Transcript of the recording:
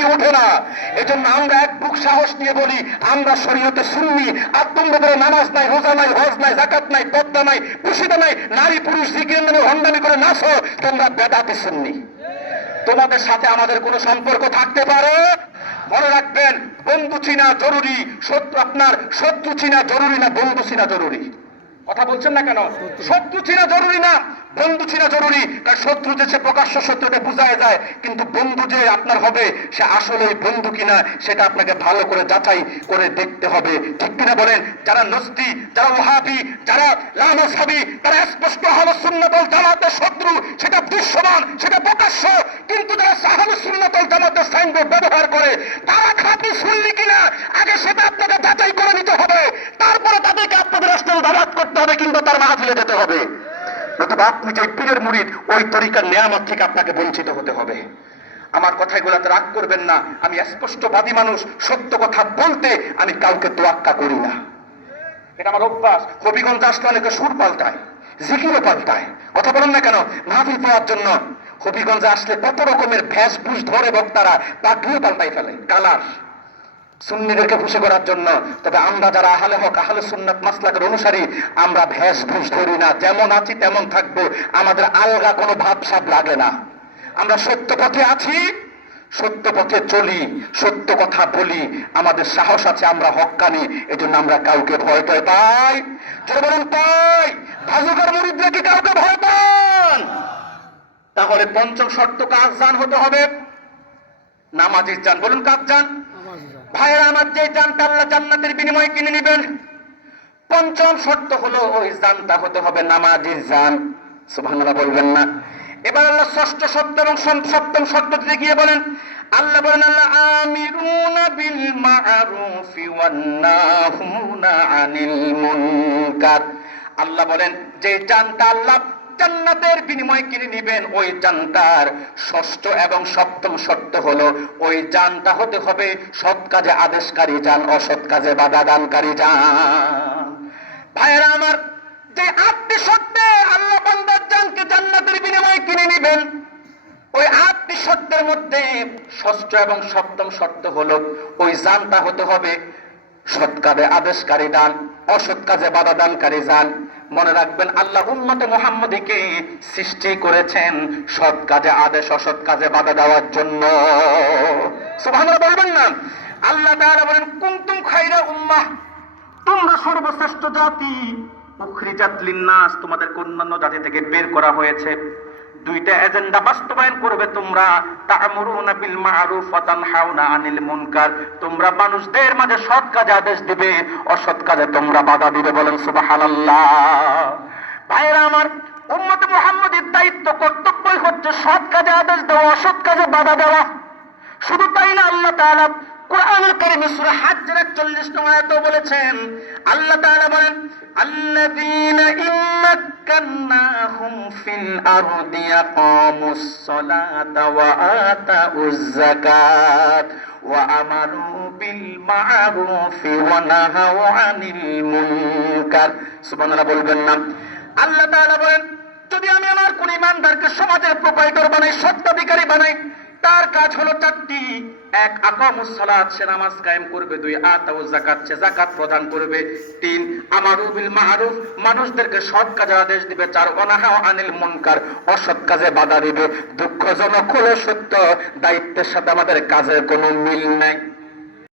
থেকে ওঠে না। এজন্য আমরা এক বুক সাহস নিয়ে বলি, আমরা শরীয়তে সুন্নি। আর তোমরা ধরো নামাজ নাই, রোজা নাই, হজ নাই, যাকাত নাই, পর্দা নাই, পুশিদা নাই, নারী পুরুষ জিকিরের নামে হন্ডামি করে নাচো, তোমরা বেদাতি সুন্নি। তোমাদের সাথে আমাদের কোনো সম্পর্ক থাকতে পারে? মনে রাখবেন, বন্ধু চিনা জরুরি, আপনার শত্রু চিনা জরুরি না, বন্ধু চিনা জরুরি। কথা বলছেন না কেন? শত্রু চিনা জরুরি না, বন্ধু চিনা জরুরি। কারণ শত্রু যে প্রকাশ্য শত্রুটা বোঝায় যায়, কিন্তু বন্ধু যে আপনার হবে সে আসলে বন্ধু কিনা সেটা আপনাকে ভালো করে যাচাই করে দেখতে হবে। ঠিক কিনা বলেন? যারা নস্তি, যারা ওহাবি, যারা লামাজহাবি, তারা স্পষ্ট আহলে সুন্নাত ওয়াল জামাতের শত্রু, সেটা দৃশ্যমান, সেটা প্রকাশ্য। কিন্তু যারা আহলে সুন্নাত ওয়াল জামাতের সাইনবোর্ড ব্যবহার করে, তারা খাঁটি সুন্নি কিনা আগে সেটা আপনাকে যাচাই করে নিতে হবে। তারপরে তাদেরকে আপনাদের রাস্তায় দাওয়াত করতে হবে, কিংবা তার মাহফিলে যেতে হবে। নতুবা আপনি যে পীরের মুরিদ, ওই তরিকার নেয়ামত থেকে আপনাকে বঞ্চিত হতে হবে। আমার কথাগুলোতে রাগ করবেন না। আমি স্পষ্টবাদী মানুষ, সত্য কথা বলতে আমি কাউকে তোয়াক্কা করি না। এটা আমার অভ্যাস। হবিগঞ্জ আসলে অনেকে সুর পাল্টায়, জিকিরও পাল্টায়। কথা বলেন না কেন? মাহফিল পাওয়ার জন্য হবিগঞ্জে আসলে কত রকমের ভেষভূষ ধরে বক্তারা পাগড়িও পাল্টাই ফেলে, কালার, সুন্নিদেরকে খুশি করার জন্য। তবে আমরা যারা আহলে হক, আহলে সুন্নাত মাসলাকের অনুসারী, আমরা ভেষভূষ ধরি না। যেমন আছি তেমন থাকবো। আমাদের আলগা কোনো ভাবসাব লাগে না। আমরা সত্য পথে আছি, সত্য পথে চলি, সত্য কথা বলি। আমাদের সাহস আছে, আমরা হক্কানি। এজন্য আমরা কাউকে ভয় টয় পাই? যারা বলেন পাই। ভাজুকার মুরিদরা কি কাউকে ভয় পান? তাহলে পঞ্চম শর্ত কাজ জান হতে হবে, নামাজির জান। বলুন কাজ জান। ভাইয়েরা আমার, যে জানটা আল্লাহ জান্নাতের বিনিময়ে কিনে নেবেন, পঞ্চম শর্ত হলো ওই জানটা হতে হবে নামাজির জান। সুবহানাল্লাহ বলবেন না? এবার আল্লাহ ষষ্ঠ শর্ত এবং সপ্তম শর্ততে গিয়ে বলেন, আল্লাহ বলেন, আল্লাহ আমিরুনা বিল মা'রুফি ওয়ান নাহুনা আনিল মুনকার। আল্লাহ বলেন, যে জানটা আল্লাহ জান্নাতের বিনিময়ে কিনে নিবেন, ওই জানটার ষষ্ঠ এবং সপ্তম শর্ত হলো ওই জানটা হতে হবে সৎ কাজে আদেশকারী জান, অসৎ কাজে বাধা দানকারী জান। ভাইয়েরা আমার, যে 8টি শর্তে আল্লাহ বান্দার জানকে জান্নাতের বিনিময়ে কিনে নিবেন, ওই 8টি শর্তের মধ্যে ষষ্ঠ এবং সপ্তম শর্ত হলো ওই জানটা হতে হবে সৎ কাজে আদেশকারী জান, অসৎ কাজে বাধা দানকারী জান। মনে রাখবেন, আল্লাহ উম্মতে মুহাম্মদীকে সৃষ্টি করেছেন সৎ কাজে আদেশ, অসৎ কাজে বাধা দেওয়ার জন্য। সুবহানাল্লাহ বলবেন না? আল্লাহ তাআলা বলেন, কুনতুম খায়রা উম্মাহ, তোমরা সর্বশ্রেষ্ঠ জাতি, উখরিজাত লিন্নাস, তোমাদের অন্যান্য জাতি থেকে বের করা হয়েছে। দুইটা এজেন্ডা বাস্তবায়ন করবে তোমরা। তা'মুরুনা বিল মা'রুফ ওয়া তানহাউনা আনিল মুনকার, তোমরা মানুষদের মাঝে সৎ কাজে আদেশ দিবে, অসৎ কাজে তোমরা বাধা দিবে। বলেন সুবহানাল্লাহ। ভাইরা আমার, উম্মতে মুহাম্মদের দায়িত্ব, কর্তব্যই হচ্ছে সৎ কাজে আদেশ দেওয়া, অসৎ কাজে বাধা দেওয়া। শুধু তাই না, আল্লাহ তাআলা কুরআনুল কারীমে সূরা হজ্জের 41 নং আয়াতে বলেছেন, আল্লাহ তাআলা বলেন, আল্লাযীনা ইম্মাক্কান্নাহুম ফিল আরদি ইয়াকামুস সালাতা ওয়া আতাউয যাকাত ওয়া আমারু বিল মা'রুফি ওয়া নাহাউ আনিল মুনকার। সুবহানাল্লাহ বলবেন না? আল্লাহ তাআলা বলেন, যদি আমি আমার কোন ইমানদারকে সমাজের প্রোপাইটর বানাই, সত্ত্বাধিকারী বানাই, তার কাজ হলো 4টি। 1, আকামুস সালাত, সে নামাজ কায়েম করবে। 2, আতাউয যাকাত, সে যাকাত প্রদান করবে। 3, আমারু বিল মা'রুফ, মানুষদেরকে সৎ কাজে আদেশ দিবে। 4, ওয়ানাহা আনিল মুনকার, অসৎ কাজে বাধা দিবে। দুঃখজনক হলো সত্য, দায়িত্বের সাথে আমাদের কাজের কোনো মিল নাই।